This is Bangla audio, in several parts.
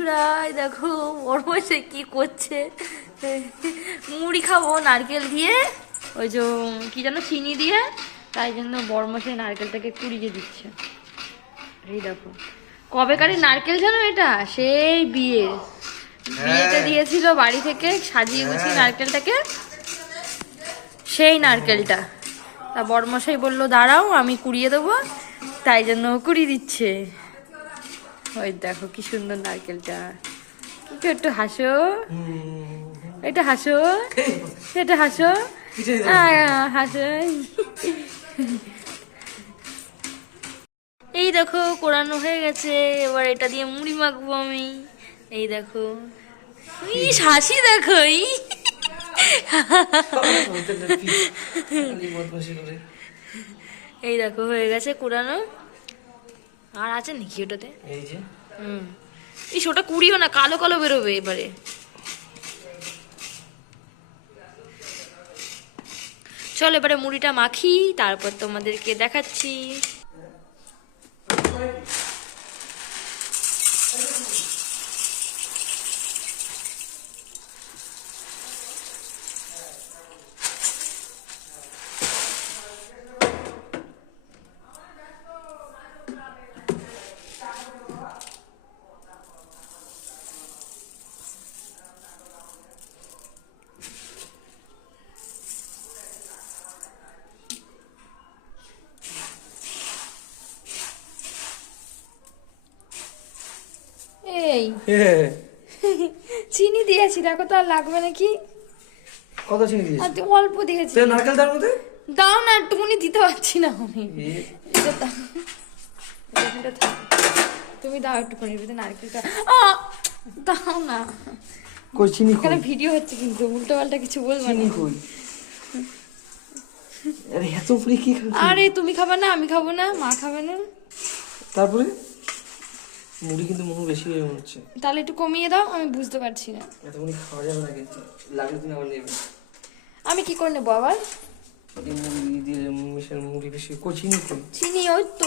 বন্ধুরা, দেখো বড়মাসে কি করছে। মুড়ি খাবো নারকেল দিয়ে, ওই যে কি যেন চিনি দিয়ে, তাই জন্য বড়মাসে নারকেলটাকে কুড়িয়ে দিচ্ছে। এই দেখো কবেকারের নারকেল জানো, এটা সেই বিয়েতে দিয়েছিল বাড়ি থেকে সাজিয়ে গুছিয়ে নারকেলটাকে, সেই নারকেলটা। তা বড়মশাই বললো দাঁড়াও আমি কুড়িয়ে দেবো, তাই জন্য কুড়িয়ে দিচ্ছে। ওই দেখো কি সুন্দর নারকেলটা, একটু হাসো, এটা হাসো, এটা হাসো, হাসো। এই দেখো কোরানো হয়ে গেছে, এবার এটা দিয়ে মুড়ি মাখবো আমি। এই দেখো হাসি, দেখো এই দেখো হয়ে গেছে কোরানো। আর আছে নাকি ওটাতে? এই যে ইস, ওটা কুড়িও না, কালো কালো বেরোবে এবারে। চল এবারে মুড়িটা মাখি, তারপর তোমাদেরকে দেখাচ্ছি। এই চিনি দিয়েছি, দেখো তো আর লাগবে নাকি? কত চিনি দিয়েছি? আর অল্প দিয়েছি। নারকেল তার মধ্যে দাও না, একটুকুনি দিতে পারছি না আমি। তুমি দাও একটুখানি, নারকেলটা দাও না। কই চিনি? এখানে ভিডিও হচ্ছে কিন্তু, উল্টো পাল্টা কিছু বলবো না। চিনি কই? আরে এত পুরি কি খাবে? আরে তুমি খাবে না, আমি খাবো না, মা খাবে না। তারপরে মুড়ি কিন্তু মনে বেশি হয়ে হচ্ছে, তাহলে একটু কমিয়ে দাও, আমি বুঝতে পারছি না। এত মুড়ি খাওয়া যাবে না কিন্তু, লাগলে তুমি আবার নেবে। আমি কি করে নেবো আবার? এই মুড়ি দিয়ে মিশানো মুড়ি বেশি কই চিনি কই? চিনি ওই তো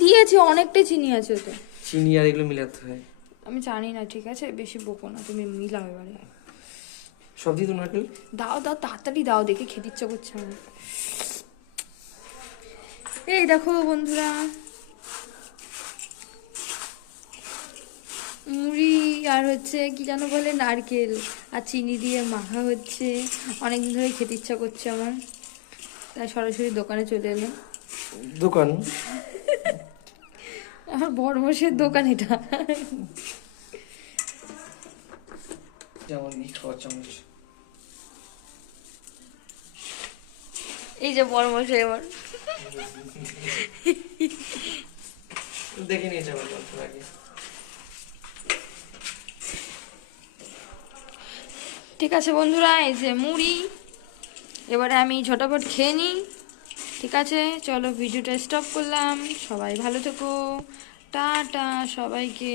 দিয়েছি, অনেকটাই চিনি আছে ওতে। চিনি আর এগুলো মিলাতে হয়। আমি জানি না, ঠিক আছে বেশি বকো না, তুমি মিলাও এবারে। সব দিয়ে তো নারকেল দাও দাও, তাড়াতাড়ি দাও, দেখে খেতে ইচ্ছা করছে আমার। এই দেখো বন্ধুরা, মুড়ি আর হচ্ছে কি যেন বলে, নারকেল আর চিনি দিয়ে মাখা হচ্ছে। অনেকদিন ধরে খেতে ইচ্ছা করছে আমার, তাই সরাসরি দোকানে চলে এলাম। দোকান? আমার বড়মাসের দোকান এটা। যেমন খাওয়ার চামচ, এই যে বড়মশাই আমার দেখে নিয়েছে আমার আগে। ঠিক আছে বন্ধুরা, এই যে মুড়ি, এবারে আমি ঝটাপট খেয়ে নিই। ঠিক আছে, চলো ভিডিওটা স্টপ করলাম। সবাই ভালো থেকো, টাটা সবাইকে।